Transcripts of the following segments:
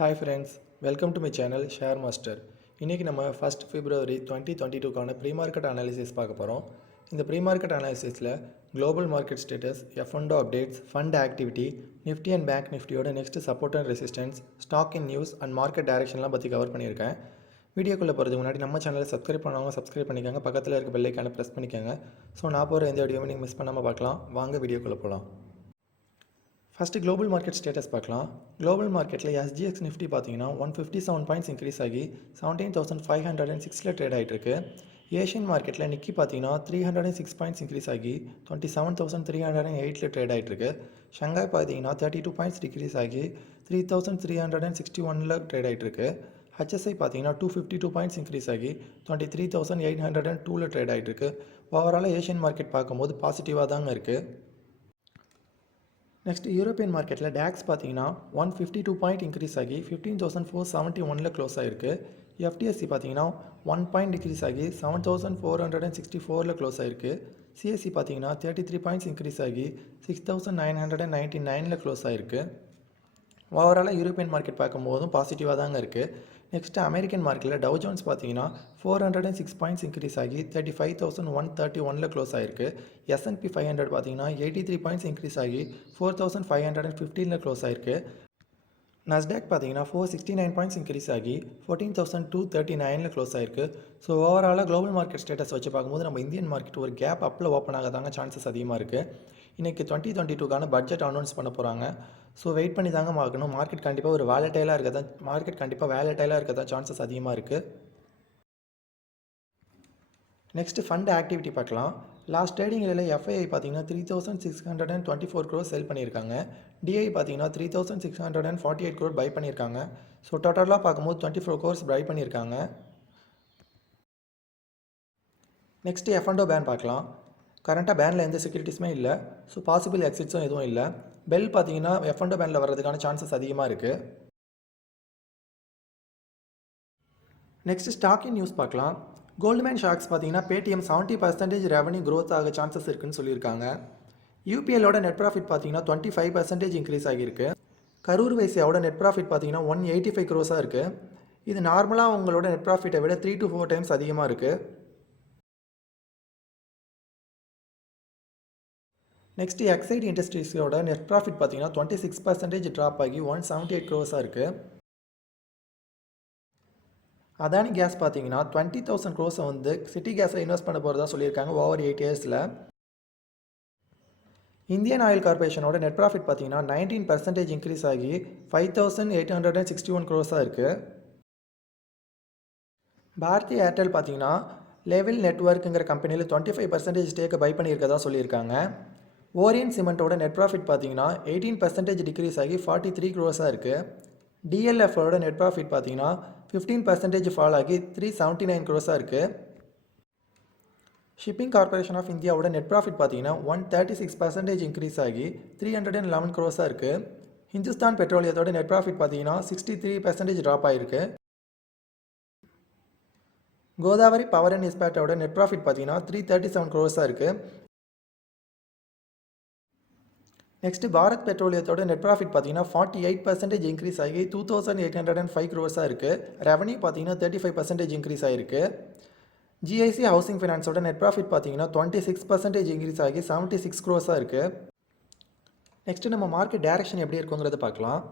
Hi friends, welcome to my channel Share Master. இன்றைக்கி நம்ம 1st February 2022 pre-market analysis பார்க்க போகிறோம். இந்த ப்ரீ-மார்க்கெட் அனாலிசிஸில் global market status, F&O updates, fund activity, Nifty and bank நிஃப்டியோட next support and resistance, stock in news and market டைரக்ஷன்லாம் பற்றி cover பண்ணியிருக்கேன். வீடியோக்குள்ளே போகிறதுக்கு முன்னாடி நம்ம சேனலை சப்ஸ்கிரைப் பண்ணவங்க சப்ஸ்கிரைப் பண்ணிக்கோங்க, பக்கத்தில் இருக்க பெல் ஐக்கானை ப்ரெஸ் பண்ணிக்கோங்க. ஸோ நான் போகிற எந்த வீடியோவும் நீங்கள் மிஸ் பண்ணாமல் பார்க்கலாம். வாங்க வீடியோக்குள்ளே போகலாம். ஃபஸ்ட்டு குளோபல் மார்க்கெட் ஸ்டேட்டஸ் பார்க்கலாம். குளோபல் மார்க்கெட்டில் எஸ்ஜிஎக்ஸ் நிஃப்டி பார்த்தீங்கன்னா 157 பாயிண்ட்ஸ் இன்க்ரீஸ் ஆகி 17,506 ட்ரேட் ஆகிட்டு இருக்கு. ஏஷியன் மார்க்கெட்டில் நிக்கி பார்த்தீங்கன்னா 306 பாயிண்ட்ஸ் இன்க்ரீஸ் ஆகி 27,308 ட்ரேட் ஆகிட்டு இருக்கு. ஷங்காய் பார்த்தீங்கன்னா 32 பாயிண்ட்ஸ் டிக்ரீஸ் ஆகி 3,361 ட்ரேட் ஆகிட்டு இருக்கு. ஹெச்எஸ்ஐ பார்த்தீங்கன்னா 252 பாயிண்ட்ஸ் இன்க்ரீஸ் ஆகி 23,802 ட்ரேட் ஆகிட்டு இருக்கு. ஓவராலாக ஏஷியன் மார்க்கெட் பார்க்கும்போது பாசிட்டிவாக தாங்க இருக்குது. நெக்ஸ்ட் யூரோப்பியன் மார்க்கெட்டில் டேக்ஸ் பார்த்தீங்கன்னா 152 பாயிண்ட் இன்க்ரீஸ் ஆகி 15,471 க்ளோஸ் ஆகிருக்கு. எஃப்டிஎஸ்சி பார்த்தீங்கன்னா 1 பாயிண்ட் டிக்ரீஸ் ஆகி 7,464 க்ளோஸ் ஆகிருக்கு. சிஎஸ்சி பார்த்தீங்கன்னா 33 பாயிண்ட்ஸ் இன்க்ரீஸ் ஆகி 6,999 க்ளோஸ் ஆகிருக்கு. ஓவராலாக யூரோப்பியன் மார்க்கெட் பார்க்கும்போதும் பாசிட்டிவாக தாங்க இருக்குது. நெக்ஸ்ட்டு அமெரிக்கன் மார்க்கெட்டில் டவ் ஜோன்ஸ் பார்த்தீங்கன்னா 406 பாயிண்ட்ஸ் இன்க்ரீஸ் ஆகி 35,131 க்ளோஸ் ஆகிருக்கு. S&P 500 பார்த்தீங்கன்னா 83 பாயிண்ட்ஸ் இன்க்ரீஸ் ஆகி 4,515 க்ளோஸ் ஆகிருக்கு. நஸ்டாக் பார்த்தீங்கன்னா 469 பாயிண்ட்ஸ் இன்க்ரீஸ் ஆகி 14,239 க்ளோஸ் ஆகிருக்கு. ஸோ ஓவராலாக குளோபல் மார்க்கெட் ஸ்டேட்டஸ் வச்சு பார்க்கும்போது நம்ம இந்தியன் மார்க்கெட் ஒரு கேப் அப்பில் ஓப்பன் ஆக தாங்க சான்சஸ் அதிகமாக இருக்குது. இன்றைக்கி 2022 பட்ஜெட் அனௌன்ஸ் பண்ண போகிறாங்க. ஸோ வெயிட் பண்ணி தாங்க பார்க்கணும். மார்க்கெட் கண்டிப்பாக ஒரு வேலட்டைலாக இருக்க தான் சான்சஸ் அதிகமாக இருக்குது. நெக்ஸ்ட்டு ஃபண்ட் ஆக்டிவிட்டி பார்க்கலாம். லாஸ்ட் ட்ரேடிங்கில் எஃப்ஐஐ பார்த்தீங்கன்னா 3,624 க்ரோர் செல் பண்ணியிருக்காங்க. டிஐ பார்த்தீங்கன்னா 3,648 க்ரோர் பை பண்ணியிருக்காங்க. ஸோ டோட்டலாக பார்க்கும்போது 24 க்ரோர்ஸ் பை பண்ணியிருக்காங்க. நெக்ஸ்ட்டு F&O பேன் பார்க்கலாம். கரண்ட்டாக பேனில் எந்த செக்யூரிட்டிஸுமே இல்லை. ஸோ பாசிபிள் எக்ஸிட்ஸும் எதுவும் இல்லை. பெல் பார்த்தீங்கன்னா F&O பேனில் வர்றதுக்கான சான்சஸ் அதிகமாக இருக்குது. நெக்ஸ்ட்டு ஸ்டாக் இன் நியூஸ் பார்க்கலாம். கோல்ட்மேன் ஷாக்ஸ் பார்த்தீங்கன்னா பேடிஎம் 70% ரெவன்யூ க்ரோத் ஆக சான்சஸ் இருக்குன்னு சொல்லியிருக்காங்க. யூபிஎல்லோட நெட் ப்ராஃபிட் பார்த்தீங்கன்னா 25% இன்க்ரீஸ் ஆகியிருக்கு. கரூர் வைசியாவோட நெட் ப்ராஃபிட் பார்த்தீங்கன்னா 185 க்ரோஸாக இருக்குது. இது நார்மலாக உங்களோட நெட் ப்ராஃபிட்டை விட 3 to 4 டைம்ஸ் அதிகமாக இருக்குது. நெக்ஸ்ட்டு எக்ஸைட் இண்டஸ்ட்ரீஸோட நெட் ப்ராஃபிட் பார்த்தீங்கன்னா 26% ட்ராப் ஆகி 178 க்ரோஸாக இருக்குது. அதானி கேஸ் பார்த்தீங்கன்னா 20,000 க்ரோஸை வந்து சிட்டி கேஸில் இன்வெஸ்ட் பண்ண போகிறதா சொல்லியிருக்காங்க ஓவர் 8 இயர்ஸில். இந்தியன் ஆயில் கார்பரேஷனோட நெட் ப்ராஃபிட் பார்த்தீங்கன்னா 19% இன்க்ரீஸ் ஆகி 5,861 க்ரோஸாக இருக்குது. பாரதி ஏர்டெல் பார்த்தீங்கன்னா லெவல் நெட்வொர்க்குங்கிற கம்பெனியில் 25% ஸ்டேக்கை பை பண்ணியிருக்கதா சொல்லியிருக்காங்க. ஓரியன் சிமெண்ட்டோட நெட் ப்ராஃபிட் பார்த்தீங்கன்னா 18% டிக்ரீஸ் ஆகி 43 க்ரோஸாக இருக்குது. டிஎல்எஃபோட நெட் ப்ராஃபிட் பார்த்தீங்கன்னா 15% ஃபால் ஆகி 379 க்ரோஸாக இருக்குது. ஷிப்பிங் கார்பரேஷன் ஆஃப் இந்தியாவோட நெட் ப்ராஃபிட் பார்த்தீங்கன்னா 136% இன்க்ரீஸ் ஆகி 311 க்ரோஸாக இருக்குது. ஹிந்துஸ்தான் பெட்ரோலியத்தோட நெட் ப்ராஃபிட் பார்த்தீங்கன்னா 63% ட்ராப் ஆகிருக்கு. கோதாவரி பவர் அண்ட் இஸ்பேட்டோட நெட் ப்ராஃபிட் பார்த்தீங்கன்னா 337 க்ரோஸாக இருக்குது. நெக்ஸ்ட்டு பாரத் பெட்ரோலியத்தோட நெட் ப்ராஃபிட் பார்த்தீங்கன்னா 48% இன்க்ரீஸ் ஆகி 2,805 க்ரோஸாக இருக்குது. ரெவன்யூ பார்த்தீங்கன்னா 35% இன்க்ரீஸ் ஆகிருக்கு. ஜிஐசி ஹவுசிங் ஃபைனான்ஸோட நெட் ப்ராஃபிட் பார்த்தீங்கன்னா 26% இன்க்ரீஸ் ஆகி 76 க்ரோஸாக இருக்குது. நெக்ஸ்ட்டு நம்ம மார்க்கெட் டைரக்ஷன் எப்படி இருக்குங்கிறத பார்க்கலாம்.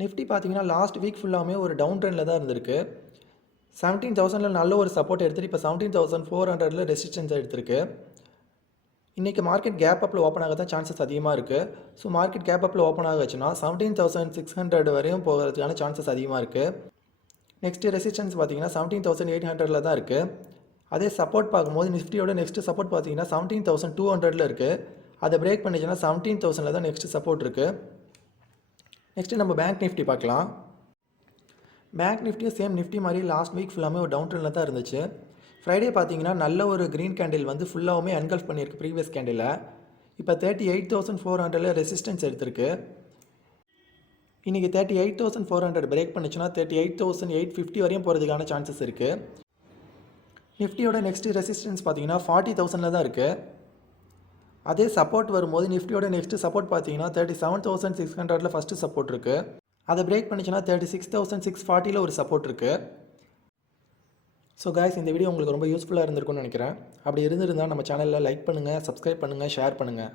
நிஃப்டி பார்த்தீங்கன்னா லாஸ்ட் வீக் ஃபுல்லாமே ஒரு டவுன் ட்ரெண்டில் தான் இருந்திருக்கு. 17,000 நல்ல ஒரு சப்போர்ட் எடுத்துகிட்டு இப்போ 17,400 ரெசிஸ்டன்ஸ் எடுத்திருக்கு. இன்றைக்கி மார்க்கெட் கேப் அப்பில் ஓப்பன் ஆக தான் சான்சஸ் அதிகமாக இருக்குது. ஸோ மார்க்கெட் கேப் அப்பில் ஓப்பன் ஆகுச்சுன்னா 17,600 வரையும் போகிறதுக்கான சான்சஸ் அதிகமாக இருக்குது. நெக்ஸ்ட்டு ரெசிஸ்டன்ஸ் பார்த்தீங்கன்னா 17,800 தான் இருக்குது. அதே சப்போர்ட் பார்க்கும்போது நிஃப்டியோட நெக்ஸ்ட்டு சப்போர்ட் பார்த்தீங்கன்னா 17,200 இருக்குது. அதை பிரேக் பண்ணிச்சுன்னா 17,000 தான் நெக்ஸ்ட்டு சப்போர்ட் இருக்குது. நெக்ஸ்ட்டு நம்ம பேங்க் நிஃப்டி பார்க்கலாம். பேங்க் நிஃப்டியும் சேம் நிஃப்டி மாதிரி லாஸ்ட் வீக் ஃபுல்லாமே ஒரு டவுன் ட்ரெண்டில் தான் இருந்துச்சு. ஃப்ரைடே பார்த்தீங்கன்னா நல்ல ஒரு க்ரீன் கேண்டில் வந்து ஃபுல்லாகவுமே அன்கல்ஃப் பண்ணியிருக்கு ப்ரீவியஸ் கேண்டில். இப்போ 38,400 ரெசிஸ்டன்ஸ் எடுத்திருக்கு. இன்றைக்கி 38,400 பிரேக் பண்ணிச்சுன்னா 38,850 வரையும் போகிறதுக்கான சான்சஸ் இருக்குது. நிஃப்டியோட நெக்ஸ்ட் ரெசிஸ்டன்ஸ் பார்த்தீங்கன்னா 40,000 தான் இருக்குது. அதே சப்போர்ட் வரும்போது நிஃப்டியோட நெக்ஸ்ட் சப்போர்ட் பார்த்தீங்கன்னா 37,600 ஃபஸ்ட்டு சப்போர்ட் இருக்குது. அதை பிரேக் பண்ணிச்சுன்னா 36,640 ஒரு சப்போர்ட் இருக்குது. ஸோ காய்ஸ், இந்த வீடியோ உங்களுக்கு ரொம்ப யூஸ்ஃபுல்லாக இருந்திருக்கும்னு நினைக்கிறேன். அப்படி இருந்திருந்தால் நம்ம சேனலில் லைக் பண்ணுங்கள், சப்ஸ்கிரைப் பண்ணுங்கள், ஷேர் பண்ணுங்கள்.